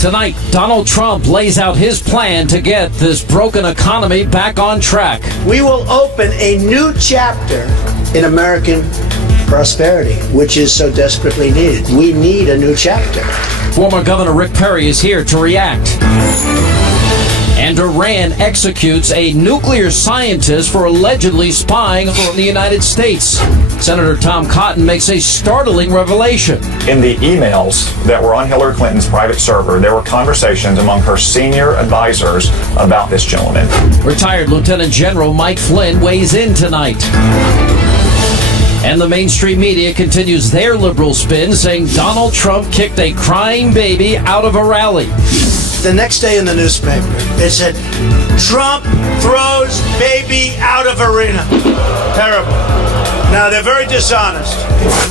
Tonight, Donald Trump lays out his plan to get this broken economy back on track. We will open a new chapter in American prosperity, which is so desperately needed. We need a new chapter. Former Governor Rick Perry is here to react. And Iran executes a nuclear scientist for allegedly spying on the United States. Senator Tom Cotton makes a startling revelation. In the emails that were on Hillary Clinton's private server, there were conversations among her senior advisors about this gentleman. Retired Lieutenant General Mike Flynn weighs in tonight. And the mainstream media continues their liberal spin, saying Donald Trump kicked a crying baby out of a rally. The next day in the newspaper, it said, Trump throws baby out of arena. Terrible. Now, they're very dishonest.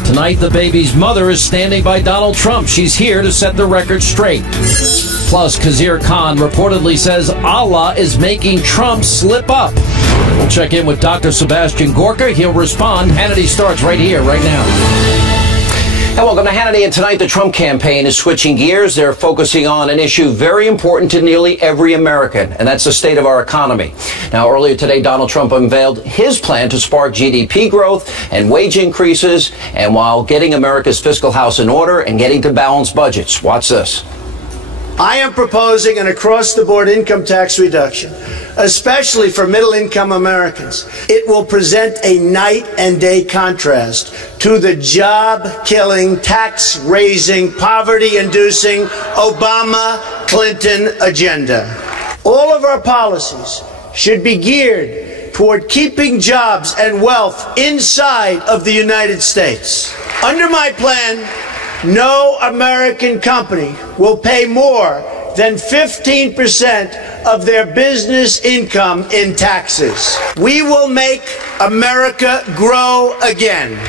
Tonight, the baby's mother is standing by Donald Trump. She's here to set the record straight. Plus, Khizr Khan reportedly says Allah is making Trump slip up. We'll check in with Dr. Sebastian Gorka. He'll respond. Hannity starts right here, right now. And welcome to Hannity. And tonight, the Trump campaign is switching gears. They're focusing on an issue very important to nearly every American, and that's the state of our economy. Now, earlier today, Donald Trump unveiled his plan to spark GDP growth and wage increases, and while getting America's fiscal house in order and getting to balanced budgets. Watch this. I am proposing an across-the-board income tax reduction, especially for middle-income Americans. It will present a night and day contrast to the job-killing, tax-raising, poverty-inducing Obama-Clinton agenda. All of our policies should be geared toward keeping jobs and wealth inside of the United States. Under my plan, no American company will pay more than 15% of their business income in taxes. We will make America grow again.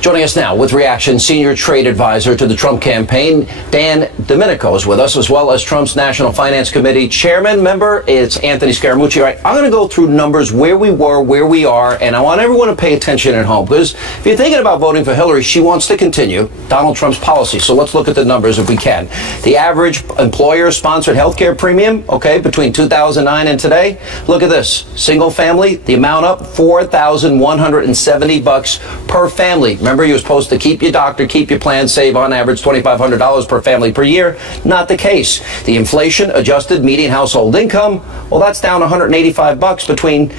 Joining us now with reaction, senior trade advisor to the Trump campaign, Dan Domenico is with us, as well as Trump's National Finance Committee chairman. Member, it's Anthony Scaramucci. All right, I'm going to go through numbers, where we were, where we are, and I want everyone to pay attention at home, because if you're thinking about voting for Hillary, she wants to continue Donald Trump's policy. So let's look at the numbers if we can. The average employer-sponsored health care premium, okay, between 2009 and today, look at this. Single family, the amount up, $4,170 per family. Remember, you were supposed to keep your doctor, keep your plan, save on average $2,500 per family per year. Not the case. The inflation-adjusted median household income, well, that's down $185 between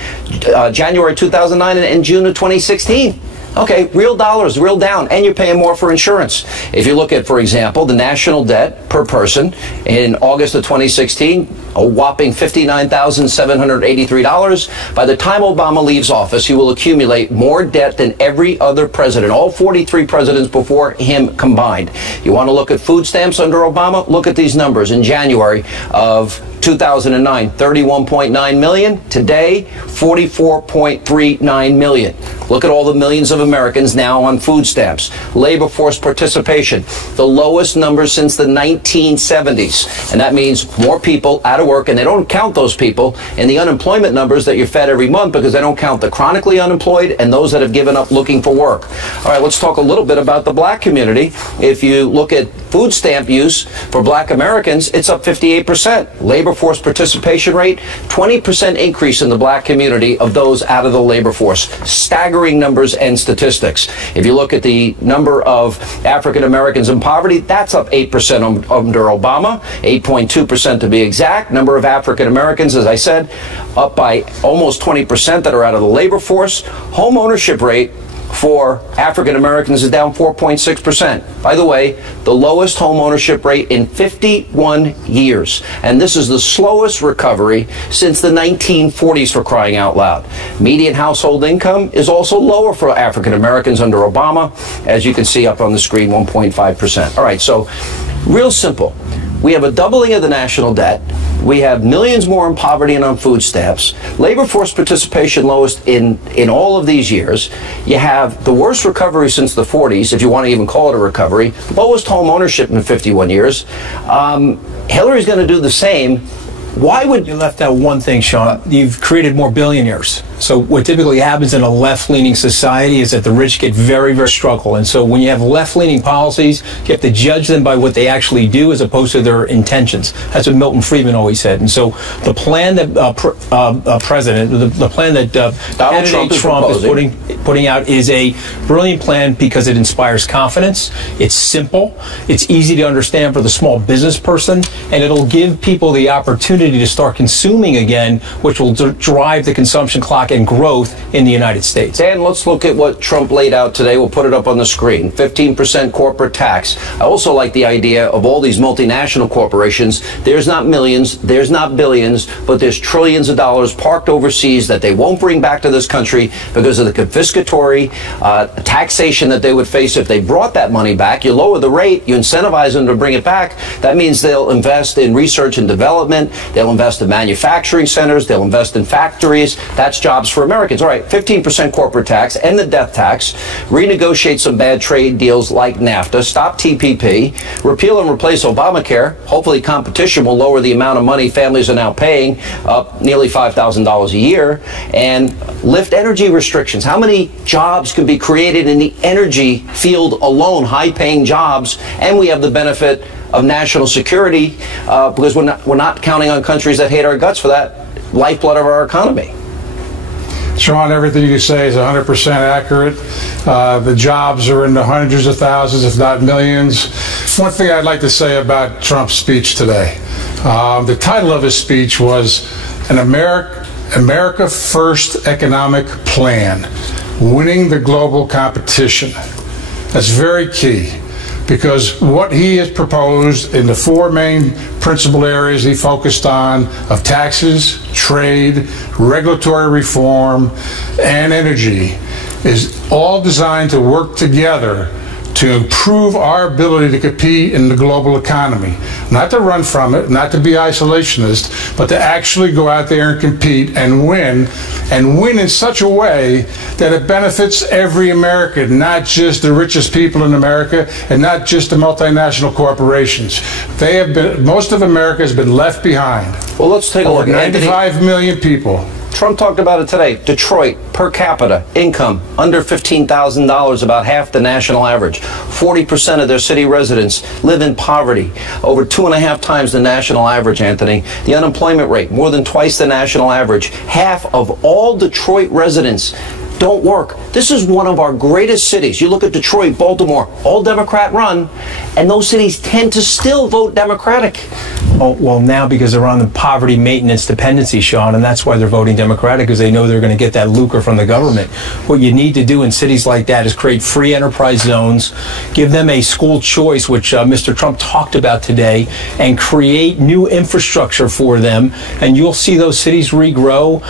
January 2009 and June of 2016. Okay, real dollars, real down, and you're paying more for insurance. If you look at, for example, the national debt per person in August of 2016, a whopping $59,783. By the time Obama leaves office, he will accumulate more debt than every other president, all 43 presidents before him combined. You want to look at food stamps under Obama? Look at these numbers. In January of 2009, 31.9 million. Today, 44.39 million. Look at all the millions of Americans now on food stamps. Labor force participation, the lowest number since the 1970s. And that means more people out of work, and they don't count those people in the unemployment numbers that you're fed every month, because they don't count the chronically unemployed and those that have given up looking for work. All right, let's talk a little bit about the black community. If you look at food stamp use for black Americans, it's up 58%. Labor force participation rate, 20% increase in the black community of those out of the labor force. Staggering numbers and statistics. If you look at the number of African Americans in poverty, that's up 8% under Obama, 8.2% to be exact. Number of African Americans, as I said, up by almost 20% that are out of the labor force. Home ownership rate for African Americans is down 4.6%. By the way, the lowest home ownership rate in 51 years. And this is the slowest recovery since the 1940s, for crying out loud. Median household income is also lower for African Americans under Obama. As you can see up on the screen, 1.5%. All right, so real simple. We have a doubling of the national debt. We have millions more in poverty and on food stamps. Labor force participation lowest in all of these years. You have the worst recovery since the 40s, if you want to even call it a recovery. Lowest home ownership in 51 years. Hillary's going to do the same. Why would you left out one thing, Sean? You've created more billionaires. So what typically happens in a left-leaning society is that the rich get very, very struggle. And so when you have left-leaning policies, you have to judge them by what they actually do as opposed to their intentions. That's what Milton Friedman always said. And so the plan that the plan that Donald Trump is putting out is a brilliant plan because it inspires confidence. It's simple. It's easy to understand for the small business person, and it'll give people the opportunity to start consuming again, which will drive the consumption clock and growth in the United States. Dan, let's look at what Trump laid out today. We'll put it up on the screen. 15% corporate tax. I also like the idea of all these multinational corporations. There's not millions, there's not billions, but there's trillions of dollars parked overseas that they won't bring back to this country because of the confiscatory taxation that they would face if they brought that money back. You lower the rate, you incentivize them to bring it back. That means they'll invest in research and development, they'll invest in manufacturing centers, they'll invest in factories. That's jobs for Americans. All right, 15% corporate tax, end the death tax, renegotiate some bad trade deals like NAFTA, stop TPP, repeal and replace Obamacare. Hopefully competition will lower the amount of money families are now paying, up nearly $5,000 a year, and lift energy restrictions. How many jobs can be created in the energy field alone, high-paying jobs, and we have the benefit of national security because we're not counting on countries that hate our guts for that lifeblood of our economy. Sean, everything you say is 100% accurate. The jobs are in the hundreds of thousands, if not millions. One thing I'd like to say about Trump's speech today. The title of his speech was an America First Economic Plan, Winning the Global Competition. That's very key, because what he has proposed in the four main principal areas he focused on of taxes, trade, regulatory reform, and energy is all designed to work together to improve our ability to compete in the global economy. Not to run from it, not to be isolationist, but to actually go out there and compete and win in such a way that it benefits every American, not just the richest people in America and not just the multinational corporations. Most of America has been left behind. Well, let's take a look. 95 million people. Trump talked about it today. Detroit, per capita income under $15,000, about half the national average. 40% of their city residents live in poverty, over 2.5 times the national average, Anthony. The unemployment rate, more than twice the national average. Half of all Detroit residents don't work. This is one of our greatest cities. You look at Detroit, Baltimore, all Democrat run, and those cities tend to still vote Democratic. Oh, well, now because they're on the poverty maintenance dependency, Sean, and that's why they're voting Democratic, because they know they're going to get that lucre from the government. What you need to do in cities like that is create free enterprise zones, give them a school choice, which Mr. Trump talked about today, and create new infrastructure for them, and you'll see those cities regrow.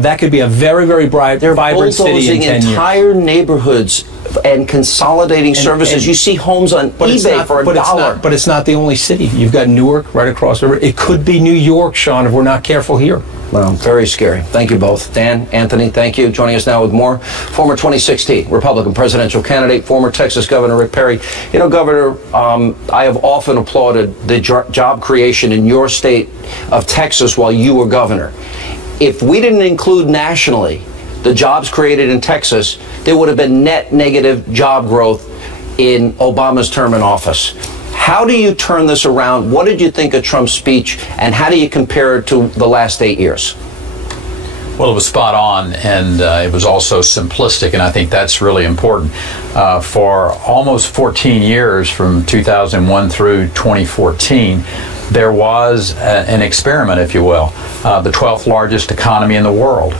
That could be a very, very vibrant city in 10 years. Entire neighborhoods and consolidating services. You see homes on eBay for $1. But it's not the only city. You've got Newark right across the river. It could be New York, Sean, if we're not careful here. Well, very scary. Thank you both. Dan, Anthony, thank you. Joining us now with more, former 2016 Republican presidential candidate, former Texas Governor Rick Perry. You know, Governor, I have often applauded the job creation in your state of Texas while you were governor. If we didn't include nationally the jobs created in Texas, there would have been net negative job growth in Obama's term in office. How do you turn this around? What did you think of Trump's speech, and how do you compare it to the last 8 years? Well, it was spot on, and it was also simplistic, and I think that's really important. For almost 14 years, from 2001 through 2014, there was an experiment, if you will. The 12th largest economy in the world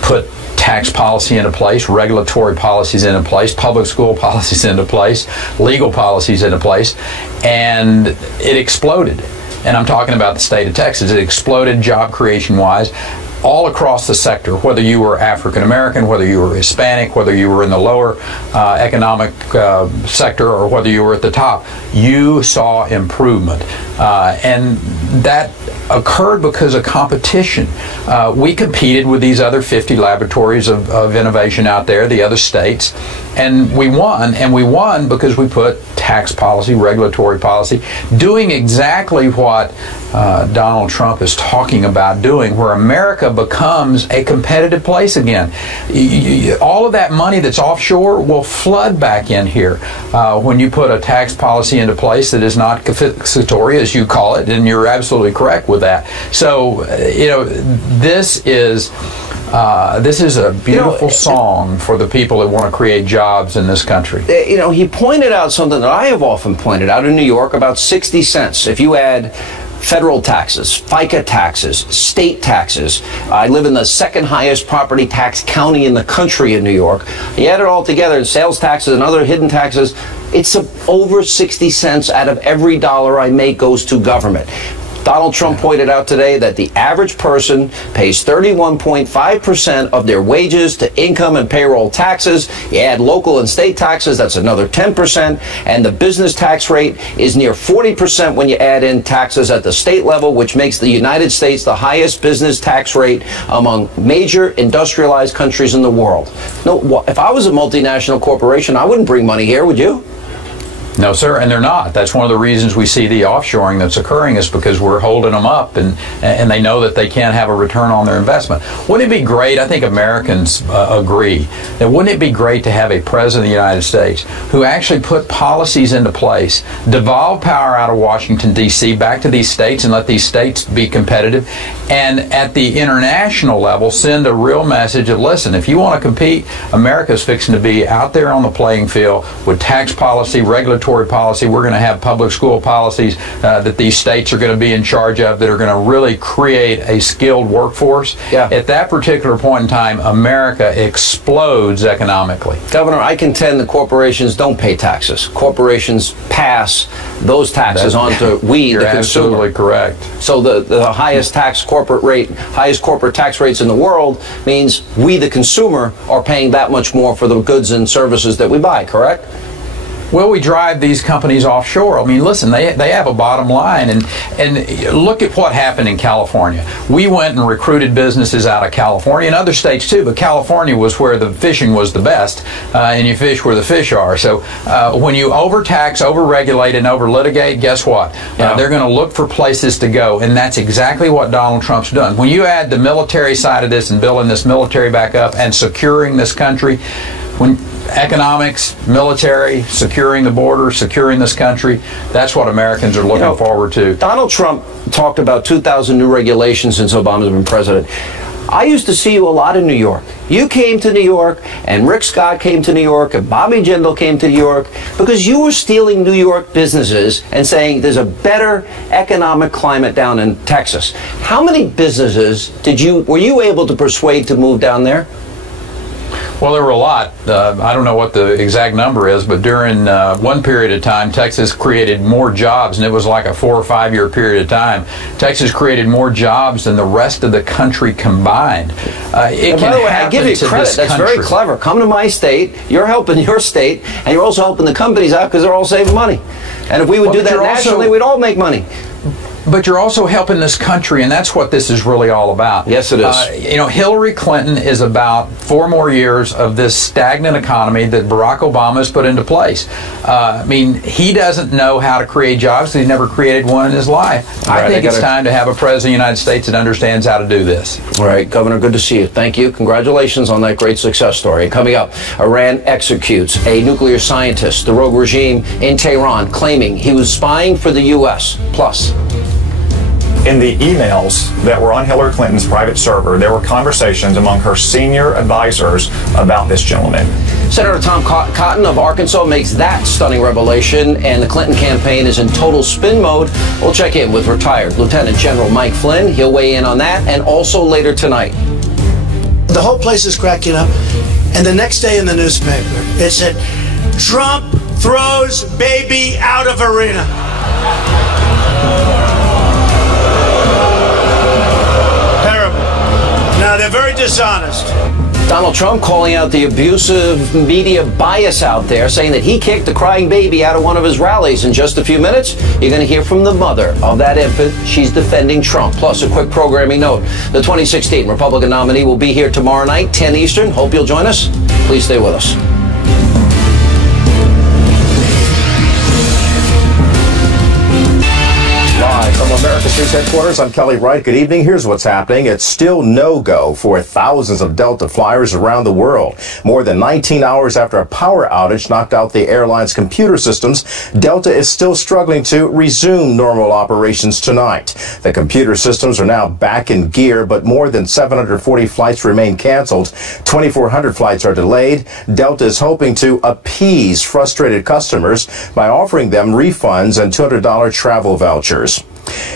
put tax policy into place, regulatory policies into place, public school policies into place, legal policies into place, and it exploded. And I'm talking about the state of Texas. It exploded job creation-wise all across the sector, whether you were African American, whether you were Hispanic, whether you were in the lower economic sector, or whether you were at the top. You saw improvement. And that occurred because of competition. We competed with these other 50 laboratories of innovation out there, the other states, And we won because we put tax policy, regulatory policy, doing exactly what Donald Trump is talking about doing, where America becomes a competitive place again. All of that money that's offshore will flood back in here when you put a tax policy into place that is not confiscatory, as you call it, and you're absolutely correct with that. So, this is a beautiful song for the people that want to create jobs in this country. He pointed out something that I have often pointed out in New York, about 60 cents. If you add federal taxes, FICA taxes, state taxes. I live in the second highest property tax county in the country in New York. You add it all together, sales taxes and other hidden taxes, it's over 60 cents out of every dollar I make goes to government. Donald Trump pointed out today that the average person pays 31.5% of their wages to income and payroll taxes. You add local and state taxes, that's another 10%. And the business tax rate is near 40% when you add in taxes at the state level, which makes the United States the highest business tax rate among major industrialized countries in the world. No, if I was a multinational corporation, I wouldn't bring money here, would you? No, sir, and they're not. That's one of the reasons we see the offshoring that's occurring, is because we're holding them up, and they know that they can't have a return on their investment. Wouldn't it be great, I think Americans agree, that wouldn't it be great to have a president of the United States who actually put policies into place, devolve power out of Washington, D.C., back to these states and let these states be competitive, and at the international level send a real message of, listen, if you want to compete, America's fixing to be out there on the playing field with tax policy, regulatory policy. We're going to have public school policies that these states are going to be in charge of, that are going to really create a skilled workforce. Yeah. At that particular point in time, America explodes economically. Governor, I contend the corporations don't pay taxes. Corporations pass those taxes on to we, the consumer. You're absolutely correct. So the highest corporate tax rates in the world means we, the consumer, are paying that much more for the goods and services that we buy, correct? Well, we drive these companies offshore. I mean, listen, they have a bottom line, and look at what happened in California. We went and recruited businesses out of California and other states too, but California was where the fishing was the best, and you fish where the fish are. So when you overtax, overregulate, and overlitigate, guess what? They're going to look for places to go, and that's exactly what Donald Trump's done. When you add the military side of this and building this military back up and securing this country, when economics, military, securing the border, securing this country, that's what Americans are looking forward to. Donald Trump talked about 2,000 new regulations since Obama's been president. I used to see you a lot in New York. You came to New York, and Rick Scott came to New York, and Bobby Jindal came to New York, because you were stealing New York businesses and saying there's a better economic climate down in Texas. How many businesses were you able to persuade to move down there? Well, there were a lot. I don't know what the exact number is, but during one period of time, Texas created more jobs, and it was like a 4 or 5 year period of time. Texas created more jobs than the rest of the country combined. By the way, I give you credit. That's very clever. Come to my state, you're helping your state, and you're also helping the companies out because they're all saving money. And if we would do that nationally, we'd all make money. But you're also helping this country, and that's what this is really all about. Yes, it is. Hillary Clinton is about 4 more years of this stagnant economy that Barack Obama has put into place. He doesn't know how to create jobs. He's never created one in his life. I think it's time to have a president of the United States that understands how to do this. All right, Governor, good to see you. Thank you. Congratulations on that great success story. And coming up, Iran executes a nuclear scientist, the rogue regime in Tehran, claiming he was spying for the U.S. Plus, in the emails that were on Hillary Clinton's private server, there were conversations among her senior advisors about this gentleman. Senator Tom Cotton of Arkansas makes that stunning revelation, and the Clinton campaign is in total spin mode. We'll check in with retired Lieutenant General Mike Flynn. He'll weigh in on that, and also later tonight. The whole place is cracking up, and the next day in the newspaper, it said, Trump throws baby out of arena. Now, they're very dishonest. Donald Trump calling out the abusive media bias out there, saying that he kicked a crying baby out of one of his rallies. In just a few minutes, you're going to hear from the mother of that infant. She's defending Trump. Plus, a quick programming note. The 2016 Republican nominee will be here tomorrow night, 10 Eastern. Hope you'll join us. Please stay with us. America's News Headquarters, I'm Kelly Wright. Good evening. Here's what's happening. It's still no-go for thousands of Delta flyers around the world. More than 19 hours after a power outage knocked out the airline's computer systems, Delta is still struggling to resume normal operations tonight. The computer systems are now back in gear, but more than 740 flights remain canceled. 2,400 flights are delayed. Delta is hoping to appease frustrated customers by offering them refunds and $200 travel vouchers.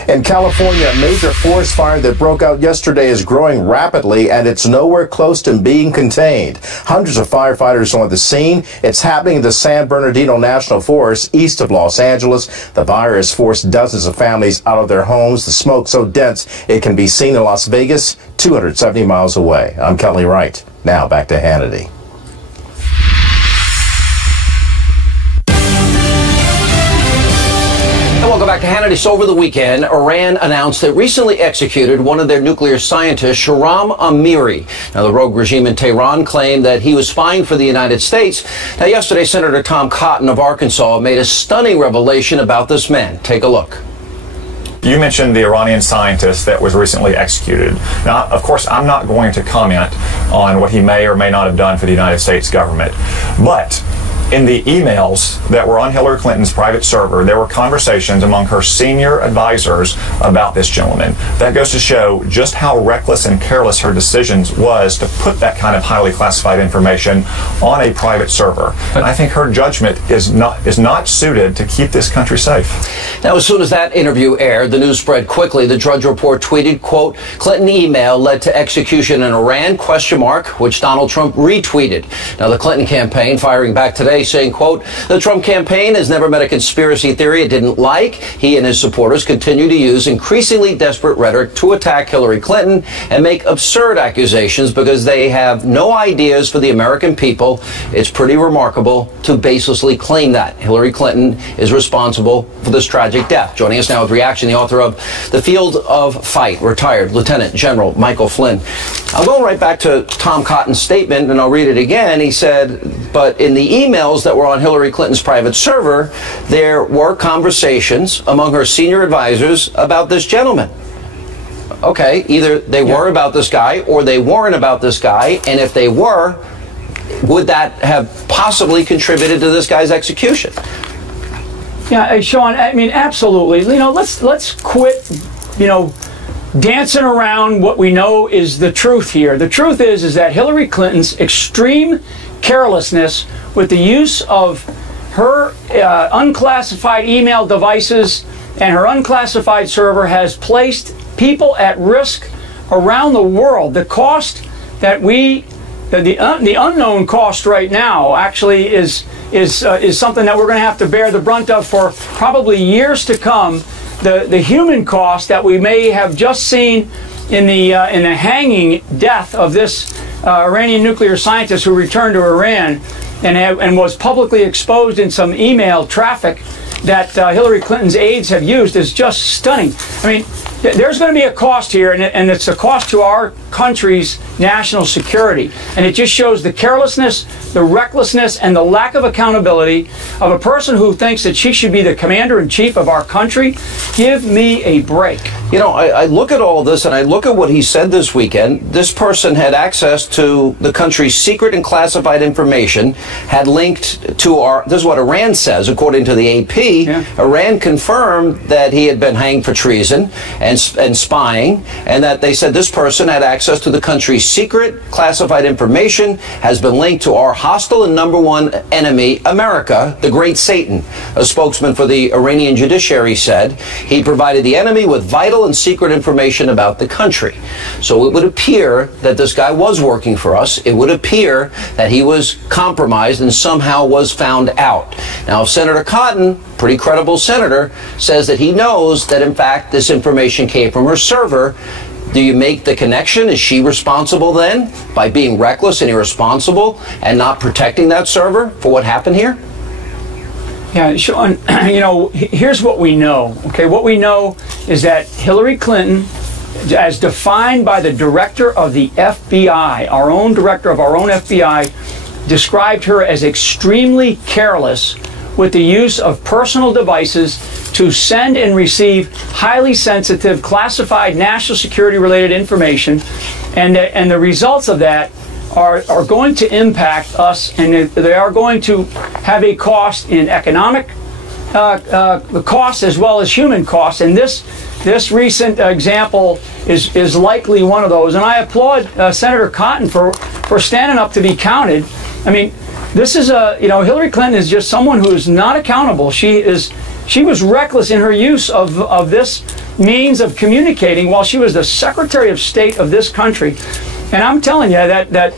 In California, a major forest fire that broke out yesterday is growing rapidly, and it's nowhere close to being contained. Hundreds of firefighters are on the scene. It's happening in the San Bernardino National Forest east of Los Angeles. The fire has forced dozens of families out of their homes. The smoke so dense it can be seen in Las Vegas, 270 miles away. I'm Kelly Wright. Now back to Hannity. Welcome back to Hannity. So over the weekend, Iran announced it recently executed one of their nuclear scientists, Shahram Amiri. Now, the rogue regime in Tehran claimed that he was spying for the United States. Now, yesterday, Senator Tom Cotton of Arkansas made a stunning revelation about this man. Take a look. You mentioned the Iranian scientist that was recently executed. Now, of course, I'm not going to comment on what he may or may not have done for the United States government, but in the emails that were on Hillary Clinton's private server, there were conversations among her senior advisors about this gentleman. That goes to show just how reckless and careless her decisions was to put that kind of highly classified information on a private server. And I think her judgment is not suited to keep this country safe. Now, as soon as that interview aired, the news spread quickly. The Drudge Report tweeted, quote, Clinton email led to execution in Iran, question mark, which Donald Trump retweeted. Now, the Clinton campaign firing back today, saying, quote, the Trump campaign has never met a conspiracy theory it didn't like. He and his supporters continue to use increasingly desperate rhetoric to attack Hillary Clinton and make absurd accusations because they have no ideas for the American people. It's pretty remarkable to baselessly claim that Hillary Clinton is responsible for this tragic death. Joining us now with reaction, the author of The Field of Fight, retired Lieutenant General Michael Flynn. I'm going right back to Tom Cotton's statement, and I'll read it again. He said, but in the emails that were on Hillary Clinton's private server, there were conversations among her senior advisors about this gentleman. Okay, either they were about this guy or they weren't about this guy, and if they were, would that have possibly contributed to this guy's execution? Yeah, Sean, I mean, absolutely. You know, let's quit, dancing around what we know is the truth here. The truth is that Hillary Clinton's extreme carelessness with the use of her unclassified email devices and her unclassified server has placed people at risk around the world. The cost that the unknown cost right now actually is something that we're going to have to bear the brunt of for probably years to come. The human cost that we may have just seen in the hanging death of this Iranian nuclear scientist who returned to Iran and was publicly exposed in some email traffic that Hillary Clinton's aides have used is just stunning. I mean, there's going to be a cost here, and it's a cost to our country's national security. And it just shows the carelessness, the recklessness, and the lack of accountability of a person who thinks that she should be the commander-in-chief of our country. Give me a break. You know, I look at all this, and I look at what he said this weekend. This person had access to the country's secret and classified information, had linked to this is what Iran says, according to the AP. Yeah. Iran confirmed that he had been hanged for treason and spying, and that they said this person had access to the country's secret classified information, has been linked to our hostile and #1 enemy, America, the great Satan. A spokesman for the Iranian judiciary said he provided the enemy with vital and secret information about the country. So it would appear that this guy was working for us. It would appear that he was compromised and somehow was found out. Now, if Senator Cotton, pretty credible senator, says that he knows that in fact this information came from her server, do you make the connection? Is she responsible then by being reckless and irresponsible and not protecting that server for what happened here? Yeah, Sean, here's what we know. Okay, what we know is that Hillary Clinton, as defined by the director of the FBI, our own director of our own FBI, described her as extremely careless with the use of personal devices to send and receive highly sensitive, classified national security-related information, and the results of that are going to impact us, and they are going to have a cost in economic costs as well as human costs. And this recent example is likely one of those. And I applaud Senator Cotton for standing up to be counted. I mean, this is Hillary Clinton is just someone who is not accountable. She was reckless in her use of this means of communicating while she was the Secretary of State of this country. And I'm telling you that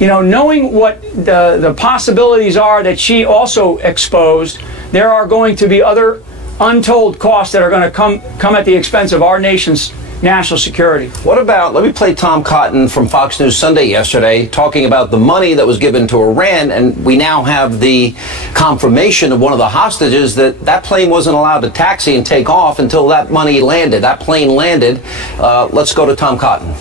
knowing what the possibilities are that she also exposed, there are going to be other untold costs that are going to come at the expense of our nation's national security. What about, let me play Tom Cotton from Fox News Sunday yesterday, talking about the money that was given to Iran, and we now have the confirmation of one of the hostages that plane wasn't allowed to taxi and take off until that money landed. That plane landed. Let's go to Tom Cotton.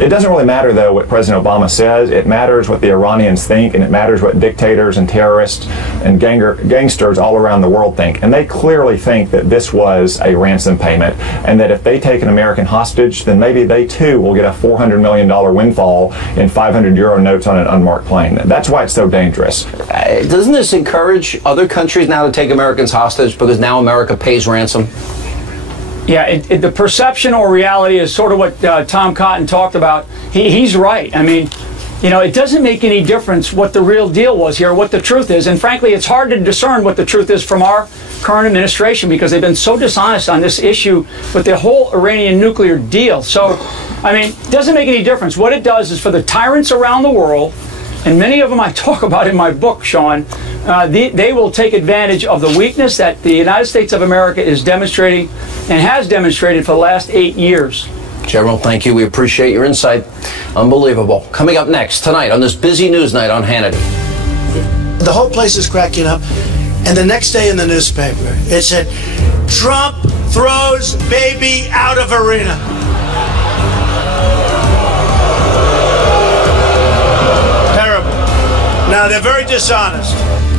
It doesn't really matter, though, what President Obama says. It matters what the Iranians think, and it matters what dictators and terrorists and gangsters all around the world think. And they clearly think that this was a ransom payment, and that if they take an American hostage, then maybe they too will get a $400 million windfall in 500 euro notes on an unmarked plane. That's why it's so dangerous. Doesn't this encourage other countries now to take Americans hostage because now America pays ransom? Yeah, the perception or reality is sort of what Tom Cotton talked about. He's right. I mean, it doesn't make any difference what the real deal was here, what the truth is. And frankly, it's hard to discern what the truth is from our current administration because they've been so dishonest on this issue with the whole Iranian nuclear deal. So, I mean, it doesn't make any difference. What it does is for the tyrants around the world, and many of them I talk about in my book, Sean, they will take advantage of the weakness that the United States of America is demonstrating and has demonstrated for the last 8 years. General, thank you. We appreciate your insight. Unbelievable. Coming up next tonight on this busy news night on Hannity. The whole place is cracking up. And the next day in the newspaper, it said, Trump throws baby out of arena. Terrible. Now, they're very dishonest.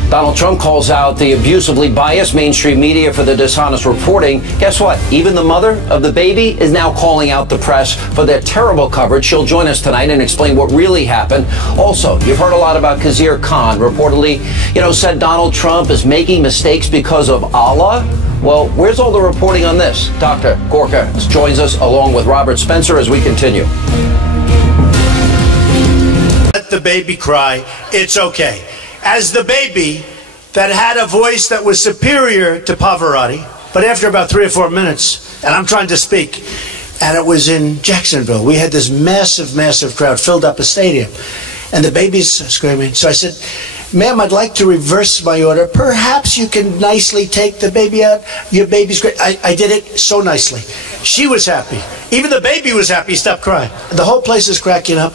Donald Trump calls out the abusively biased mainstream media for the dishonest reporting. Guess what? Even the mother of the baby is now calling out the press for their terrible coverage. She'll join us tonight and explain what really happened. Also, you've heard a lot about Khizr Khan, reportedly, said Donald Trump is making mistakes because of Allah. Well, where's all the reporting on this? Dr. Gorka joins us along with Robert Spencer as we continue. Let the baby cry. It's okay. As the baby that had a voice that was superior to Pavarotti, but after about 3 or 4 minutes, and I'm trying to speak, and it was in Jacksonville, we had this massive crowd, filled up a stadium, and the baby's screaming. So I said, ma'am, I'd like to reverse my order. Perhaps you can nicely take the baby out. Your baby's great. I did it so nicely. She was happy. Even the baby was happy. He stopped crying. The whole place is cracking up.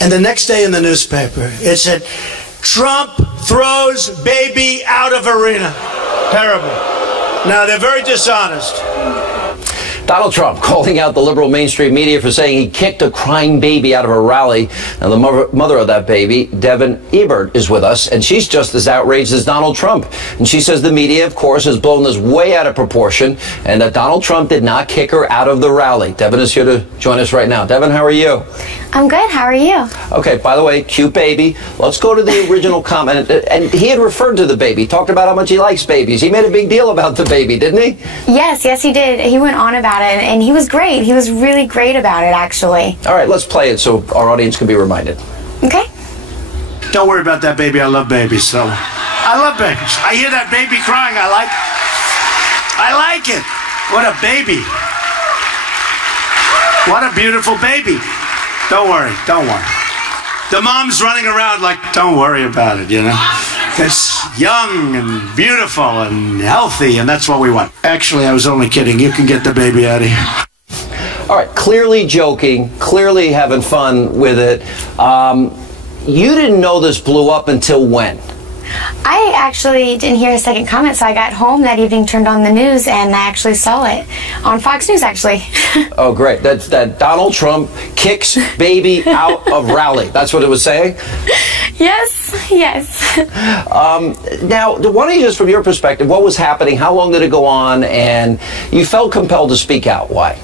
And the next day in the newspaper, it said, Trump throws baby out of arena. Terrible. Now, they're very dishonest. Donald Trump calling out the liberal mainstream media for saying he kicked a crying baby out of a rally. And the mother of that baby, Devin Ebert, is with us, and she's just as outraged as Donald Trump. And she says the media, of course, has blown this way out of proportion and that Donald Trump did not kick her out of the rally. Devin is here to join us right now. Devin, how are you? I'm good. How are you? Okay, by the way, cute baby. Let's go to the original comment. And he had referred to the baby, talked about how much he likes babies. He made a big deal about the baby, didn't he? Yes, he did. He went on about it, and he was great. He was really great about it, actually. All right, let's play it so our audience can be reminded. Okay. Don't worry about that baby. I love babies. So I love babies. I hear that baby crying. I like it. What a baby. What a beautiful baby. Don't worry. The mom's running around like, don't worry about it, It's young and beautiful and healthy, and that's what we want. Actually, I was only kidding. You can get the baby out of here. All right, clearly joking, clearly having fun with it. You didn't know this blew up until when? I actually didn't hear a second comment, so I got home that evening, turned on the news, and I actually saw it on Fox News, actually. Oh, great. That Donald Trump kicks baby out of rally. That's what it was saying? Yes, yes. Now, why don't you just, from your perspective, what was happening? How long did it go on? And you felt compelled to speak out. Why?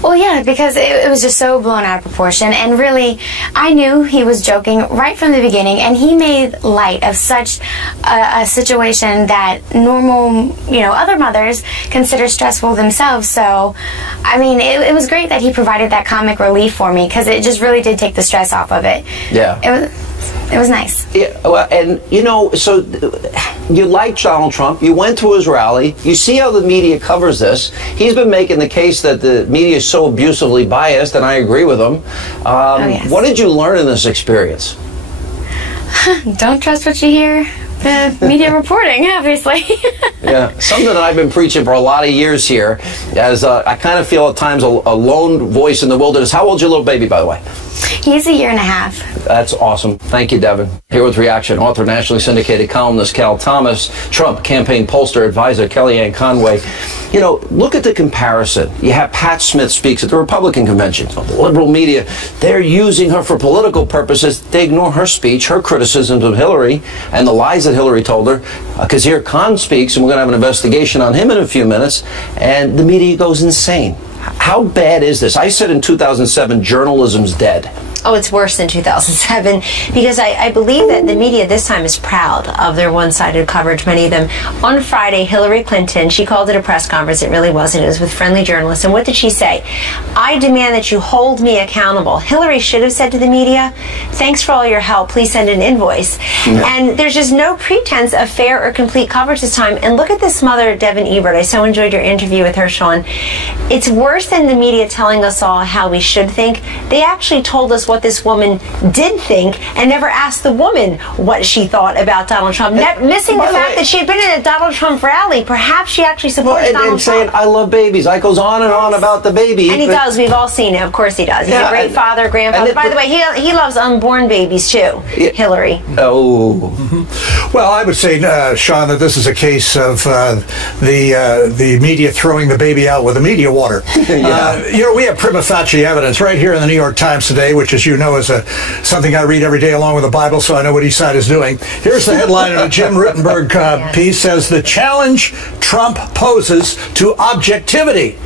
Well, yeah, because it was just so blown out of proportion, and really, I knew he was joking right from the beginning, and he made light of such a situation that normal, other mothers consider stressful themselves. So, I mean, it was great that he provided that comic relief for me, because it just really did take the stress off of it. Yeah. It was nice. Yeah, well, and so you like Donald Trump. You went to his rally. You see how the media covers this. He's been making the case that the media is so abusively biased, and I agree with him. Yes. What did you learn in this experience? Don't trust what you hear. The media reporting, obviously. Yeah, something that I've been preaching for a lot of years here, as I kind of feel at times a lone voice in the wilderness. How old's your little baby, by the way? He's 1.5 years. That's awesome. Thank you, Devin. Here with reaction, author, nationally syndicated columnist Cal Thomas, Trump campaign pollster advisor Kellyanne Conway. Look at the comparison. You have Pat Smith speaks at the Republican convention. The liberal media, they're using her for political purposes. They ignore her speech, her criticisms of Hillary, and the lies that Hillary told her. Kazir Khan speaks, and we're going to have an investigation on him in a few minutes, and the media goes insane. How bad is this? I said in 2007, journalism's dead. Oh, it's worse than 2007 because I believe that the media this time is proud of their one-sided coverage, many of them. On Friday, Hillary Clinton, she called it a press conference. It really wasn't. It was with friendly journalists. And what did she say? I demand that you hold me accountable. Hillary should have said to the media, thanks for all your help. Please send an invoice. And there's just no pretense of fair or complete coverage this time. And look at this mother, Devin Ebert. I so enjoyed your interview with her, Sean. It's worse than the media telling us all how we should think. They actually told us what this woman did think and never asked the woman what she thought about Donald Trump. Missing the fact that she had been in a Donald Trump rally. Perhaps she actually supports Donald Trump. Saying, I love babies. I goes on and on about the baby. And he does. We've all seen it. Of course he does. He's a great father, grandfather. By the way, he loves unborn babies too, Hillary. Oh. Well, I would say, Sean, that this is a case of the media throwing the baby out with the media water. We have prima facie evidence right here in the New York Times today, which, as you know, is something I read every day along with the Bible, so I know what each side is doing. Here's the headline of a Jim Rittenberg piece, says, the challenge Trump poses to objectivity.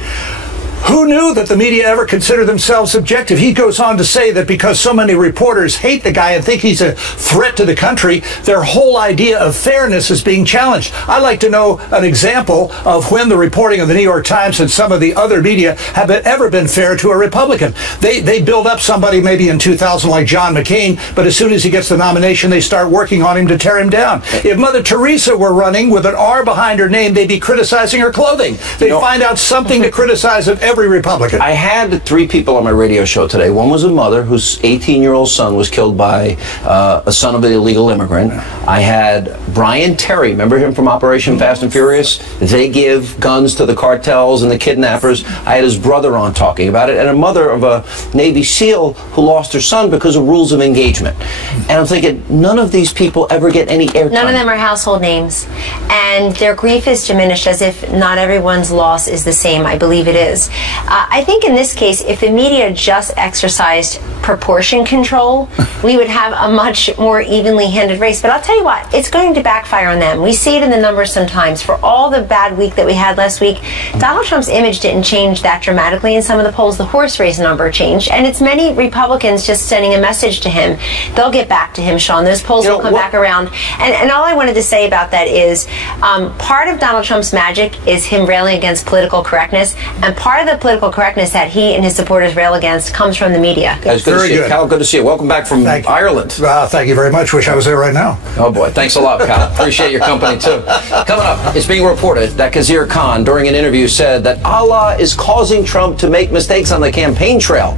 Who knew that the media ever considered themselves objective? He goes on to say that because so many reporters hate the guy and think he's a threat to the country, their whole idea of fairness is being challenged. I'd like to know an example of when the reporting of the New York Times and some of the other media have ever been fair to a Republican. They build up somebody maybe in 2000 like John McCain, but as soon as he gets the nomination, they start working on him to tear him down. If Mother Teresa were running with an R behind her name, they'd be criticizing her clothing. They'd find out something to criticize of every Republican. I had 3 people on my radio show today. One was a mother whose 18-year-old son was killed by a son of an illegal immigrant. I had Brian Terry, remember him from Operation Fast and Furious? They give guns to the cartels and the kidnappers. I had his brother on talking about it, and a mother of a Navy SEAL who lost her son because of rules of engagement. And I'm thinking, none of these people ever get any airtime. None of them are household names. And their grief is diminished as if not everyone's loss is the same. I believe it is. I think in this case, if the media just exercised proportion control, we would have a much more evenly handed race. But I'll tell you what, it's going to backfire on them. We see it in the numbers sometimes. For all the bad week that we had last week, Donald Trump's image didn't change that dramatically in some of the polls. The horse race number changed. And it's many Republicans just sending a message to him. They'll get back to him, Sean. Those polls will come back around. And all I wanted to say about that is part of Donald Trump's magic is him railing against political correctness. And part of the political correctness that he and his supporters rail against comes from the media. Good to see you. Cal, good to see you. Welcome back from Ireland. Thank you very much. Wish I was there right now. Oh, boy. Thanks a lot, Cal. Appreciate your company, too. Coming up, it's being reported that Kazir Khan, during an interview, said that Allah is causing Trump to make mistakes on the campaign trail.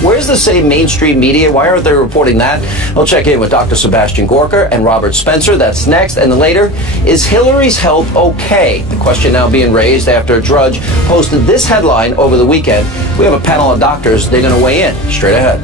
Where's the same mainstream media? Why aren't they reporting that? We'll check in with Dr. Sebastian Gorka and Robert Spencer. That's next. And then later, is Hillary's health okay? The question now being raised after a Drudge posted this headline over the weekend. We have a panel of doctors. They're going to weigh in. Straight ahead.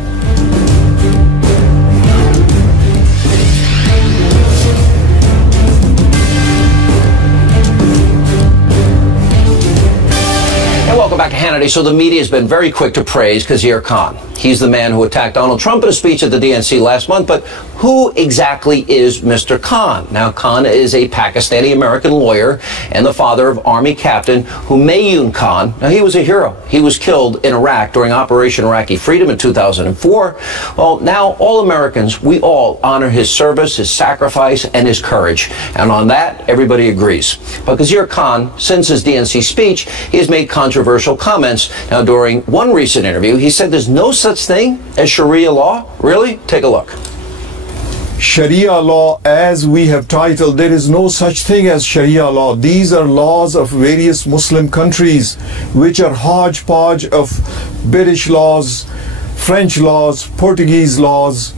Welcome back to Hannity, so the media has been very quick to praise Khizr Khan. He's the man who attacked Donald Trump in a speech at the DNC last month, but who exactly is Mr. Khan? Now, Khan is a Pakistani-American lawyer and the father of Army Captain Humayun Khan. Now, he was a hero. He was killed in Iraq during Operation Iraqi Freedom in 2004. Well, now all Americans, we all honor his service, his sacrifice, and his courage. And on that, everybody agrees. But Khizr Khan, since his DNC speech, he has made controversial comments. Now, during one recent interview, he said there's no such thing as Sharia law. Really? Take a look. Sharia law, as we have titled, there is no such thing as Sharia law. These are laws of various Muslim countries, which are hodgepodge of British laws, French laws, Portuguese laws.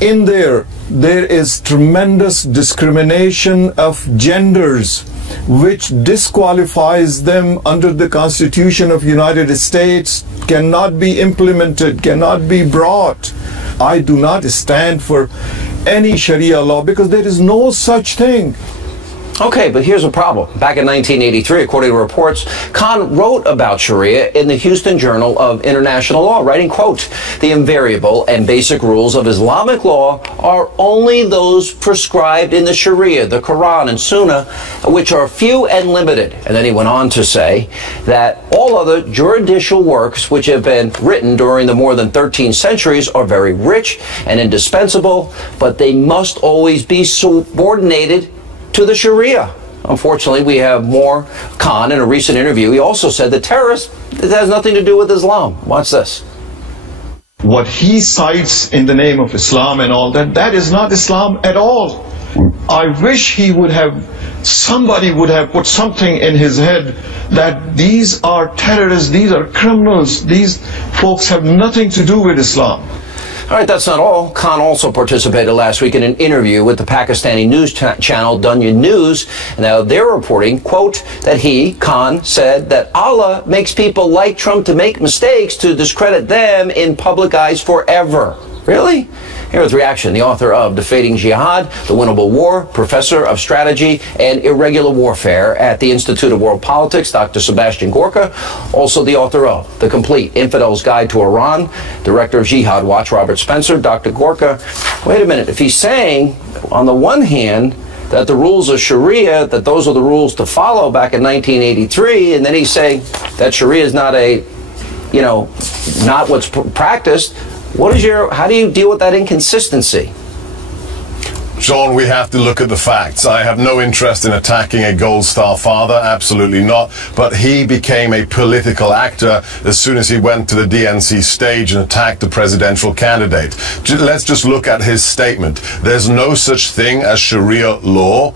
In there is tremendous discrimination of genders, which disqualifies them under the Constitution of the United States, cannot be implemented, cannot be brought. I do not stand for any Sharia law because there is no such thing. Okay, but here's a problem. Back in 1983, according to reports, Khan wrote about Sharia in the Houston Journal of International Law, writing, quote, "The invariable and basic rules of Islamic law are only those prescribed in the Sharia, the Quran and Sunnah, which are few and limited." And then he went on to say that all other juridical works which have been written during the more than 13 centuries are very rich and indispensable, but they must always be subordinated to the Sharia. Unfortunately, we have more. Khan, in a recent interview, he also said that terrorists, it has nothing to do with Islam. Watch this. What he cites in the name of Islam and all that, that is not Islam at all. I wish somebody would have put something in his head that these are terrorists, these are criminals, these folks have nothing to do with Islam. All right, that's not all. Khan also participated last week in an interview with the Pakistani news channel Dunya News. Now, they're reporting, quote, that Khan, said that Allah makes people like Trump to make mistakes to discredit them in public eyes forever. Really? Here's reaction. The author of Defeating Jihad, The Winnable War, professor of strategy and irregular warfare at the Institute of World Politics, Dr. Sebastian Gorka. Also the author of The Complete Infidel's Guide to Iran, director of Jihad Watch, Robert Spencer. Dr. Gorka, wait a minute. If he's saying, on the one hand, that the rules of Sharia, that those are the rules to follow back in 1983, and then he's saying that Sharia is not not what's practiced, how do you deal with that inconsistency? Sean, we have to look at the facts. I have no interest in attacking a Gold Star father, absolutely not. But he became a political actor as soon as he went to the DNC stage and attacked the presidential candidate. Let's just look at his statement. There's no such thing as Sharia law.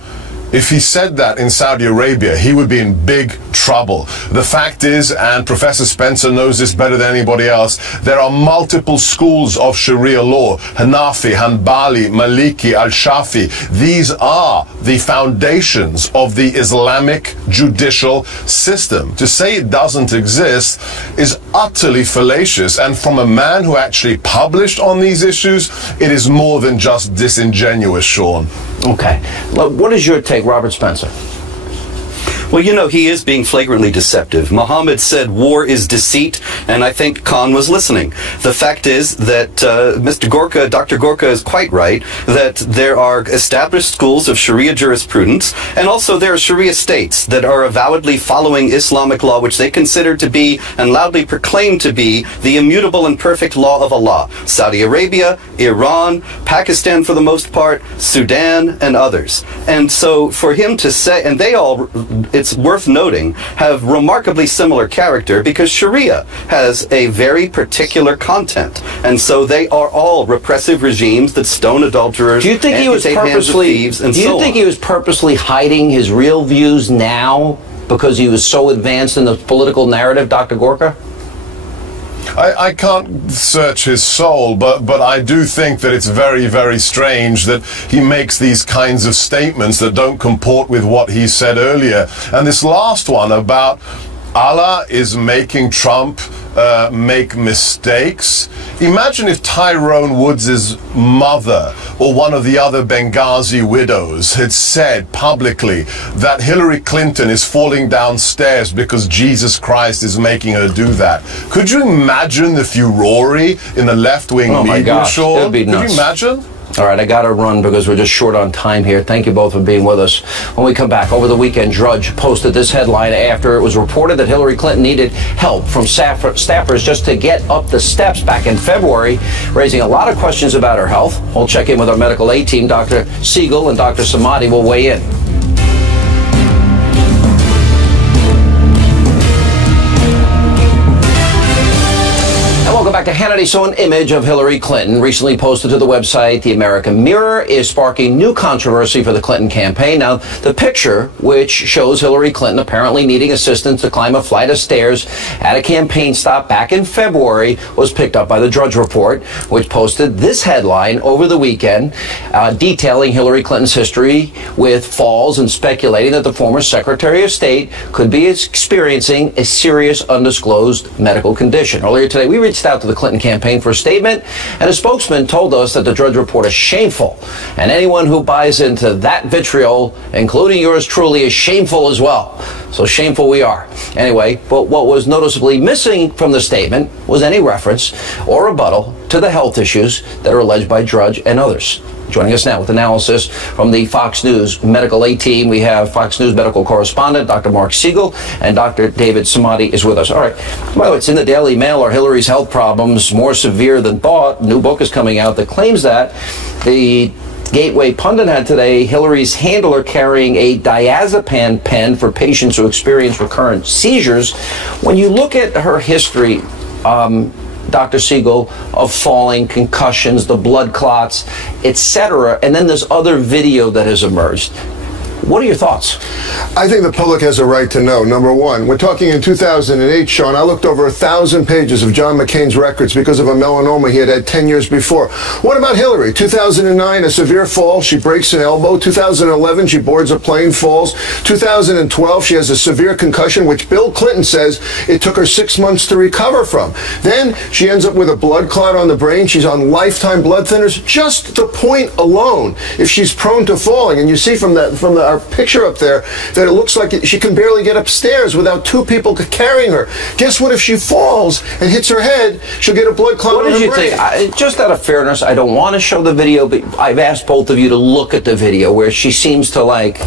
If he said that in Saudi Arabia, he would be in big trouble. The fact is, and Professor Spencer knows this better than anybody else, there are multiple schools of Sharia law. Hanafi, Hanbali, Maliki, Al-Shafi. These are the foundations of the Islamic judicial system. To say it doesn't exist is utterly fallacious. And from a man who actually published on these issues, it is more than just disingenuous, Sean. Okay. What is your take, Robert Spencer? Well, you know, he is being flagrantly deceptive. Muhammad said war is deceit, and I think Khan was listening. The fact is that Dr. Gorka is quite right, that there are established schools of Sharia jurisprudence, and also there are Sharia states that are avowedly following Islamic law, which they consider to be, and loudly proclaim to be, the immutable and perfect law of Allah. Saudi Arabia, Iran, Pakistan for the most part, Sudan, and others. And so for him to say, and they all, it's worth noting, have remarkably similar character because Sharia has a very particular content. And so they are all repressive regimes that stone adulterers, do you think he was purposely hiding his real views now because he was so advanced in the political narrative, Dr. Gorka? I can't search his soul, but I do think that it's very, very strange that he makes these kinds of statements that don't comport with what he said earlier. And this last one about Allah is making Trump make mistakes. Imagine if Tyrone Woods' mother or one of the other Benghazi widows had said publicly that Hillary Clinton is falling downstairs because Jesus Christ is making her do that. Could you imagine the furore in the left-wing media, my gosh, Sean? it'd be nuts. Could you imagine? All right, I got to run because we're just short on time here. Thank you both for being with us. When we come back, over the weekend, Drudge posted this headline after it was reported that Hillary Clinton needed help from staffers just to get up the steps back in February, raising a lot of questions about her health. We'll check in with our medical aid team. Dr. Siegel and Dr. Samadi will weigh in. Welcome back to Hannity. So an image of Hillary Clinton recently posted to the website The American Mirror is sparking new controversy for the Clinton campaign. Now, the picture, which shows Hillary Clinton apparently needing assistance to climb a flight of stairs at a campaign stop back in February, was picked up by the Drudge Report, which posted this headline over the weekend, detailing Hillary Clinton's history with falls and speculating that the former Secretary of State could be experiencing a serious undisclosed medical condition. Earlier today, we reached out to the Clinton campaign for a statement, and a spokesman told us that the Drudge Report is shameful, and anyone who buys into that vitriol, including yours truly, is shameful as well. So shameful we are. Anyway, but what was noticeably missing from the statement was any reference or rebuttal to the health issues that are alleged by Drudge and others. Joining us now with analysis from the Fox News medical aid team, we have Fox News medical correspondent Dr. Mark Siegel, and Dr. David Samadi is with us. All right. By the way, it's in the Daily Mail. Are Hillary's health problems more severe than thought? A new book is coming out that claims that. The Gateway Pundit had today Hillary's handler carrying a diazepam pen for patients who experience recurrent seizures. When you look at her history, Dr. Siegel, of falling, concussions, the blood clots, etc., and then this other video that has emerged. What are your thoughts? I think the public has a right to know. Number one, we're talking in 2008, Sean. I looked over 1,000 pages of John McCain's records because of a melanoma he had had 10 years before. What about Hillary? 2009, a severe fall. She breaks an elbow. 2011, she boards a plane, falls. 2012, she has a severe concussion, which Bill Clinton says it took her 6 months to recover from. Then she ends up with a blood clot on the brain. She's on lifetime blood thinners. Just the point alone, if she's prone to falling, and you see from our picture up there that it looks like she can barely get upstairs without two people carrying her. Guess what? If she falls and hits her head, she'll get a blood clot on her brain. What did you think? Just out of fairness, I don't want to show the video, but I've asked both of you to look at the video where she seems to, like,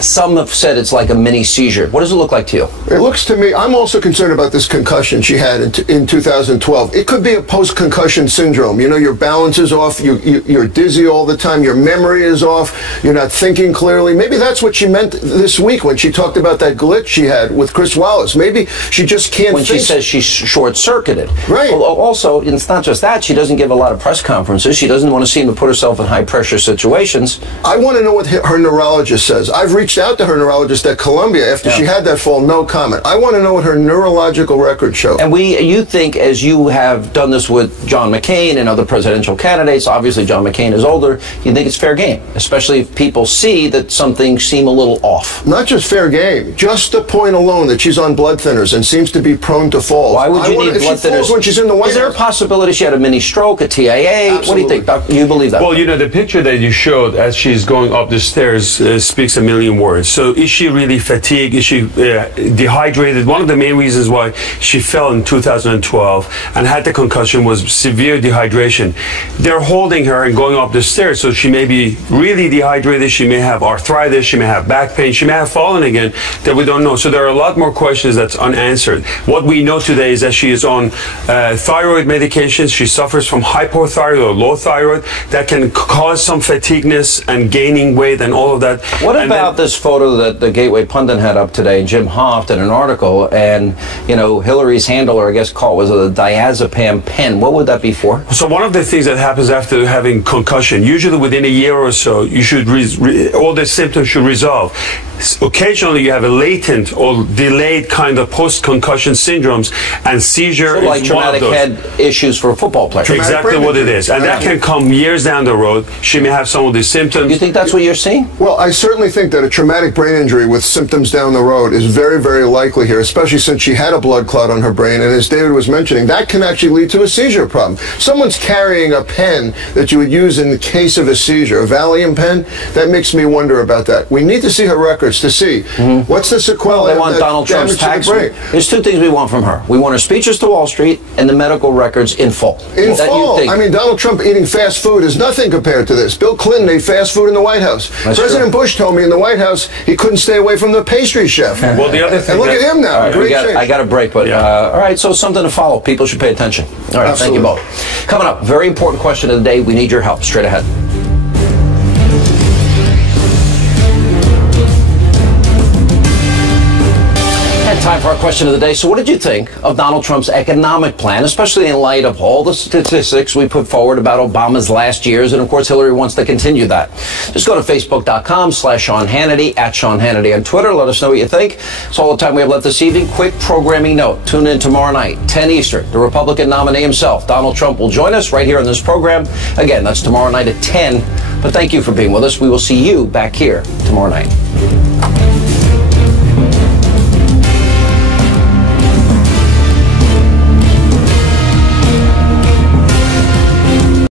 some have said it's like a mini seizure. What does it look like to you? It looks to me, I'm also concerned about this concussion she had in 2012. It could be a post-concussion syndrome. You know, your balance is off, you're dizzy all the time, your memory is off, you're not thinking clearly. Maybe that's what she meant this week when she talked about that glitch she had with Chris Wallace. Maybe she just can't When think. she says she's short-circuited. Right. Well, also, it's not just that. She doesn't give a lot of press conferences. She doesn't want to seem to put herself in high-pressure situations. I want to know what her neurologist says. I've reached out to her neurologist at Columbia after she had that fall, no comment. I want to know what her neurological records show. And you think, as you have done this with John McCain and other presidential candidates, obviously John McCain is older, you think it's fair game, especially if people see that something seem a little off. Not just fair game, just the point alone that she's on blood thinners and seems to be prone to falls. Why would you need blood thinners when she's in the White Is there a possibility she had a mini stroke, a TIA? Absolutely. What do you think, Doctor? You believe that? Well, you know, the picture that you showed as she's going up the stairs speaks a million words. So is she really fatigued? Is she dehydrated? One of the main reasons why she fell in 2012 and had the concussion was severe dehydration. They're holding her and going up the stairs, so she may be really dehydrated. She may have arthritis. She may have back pain. She may have fallen again that we don't know. So there are a lot more questions that's unanswered. What we know today is that she is on thyroid medications. She suffers from hypothyroid or low thyroid that can cause some fatigueness and gaining weight and all of that. What about this photo that the Gateway Pundit had up today, Jim Hoft, in an article, and, you know, Hillary's handler, I guess, was a diazepam pen. What would that be for? So one of the things that happens after having concussion, usually within a year or so, you should all the symptoms should resolve. Occasionally, you have a latent or delayed kind of post-concussion syndromes, and seizure is like one of those. traumatic head issues for a football player. Exactly what it is, and that can come years down the road. She may have some of these symptoms. You think that's what you're seeing? Well, I certainly think that a traumatic brain injury with symptoms down the road is very, very likely here, especially since she had a blood clot on her brain. And as David was mentioning, that can actually lead to a seizure problem. Someone's carrying a pen that you would use in the case of a seizure, a Valium pen. That makes me wonder about that. We need to see her records to see what's the sequelae. Well, they want Donald Trump's tax. There's two things we want from her. We want her speeches to Wall Street and the medical records in full. In full. I mean, Donald Trump eating fast food is nothing compared to this. Bill Clinton ate fast food in the White House. President Bush told me in the White House he couldn't stay away from the pastry chef. Well, the other thing, and look at him now. Right, I got a break, but all right, so something to follow. People should pay attention. All right, thank you both. Coming up, very important question of the day. We need your help. Straight ahead. Time for our question of the day. So what did you think of Donald Trump's economic plan, especially in light of all the statistics we put forward about Obama's last years? And of course, Hillary wants to continue that. Just go to Facebook.com/Sean Hannity, @Sean Hannity on Twitter. Let us know what you think. It's all the time we have left this evening. Quick programming note. Tune in tomorrow night, 10 Eastern. The Republican nominee himself, Donald Trump, will join us right here on this program. Again, that's tomorrow night at 10. But thank you for being with us. We will see you back here tomorrow night.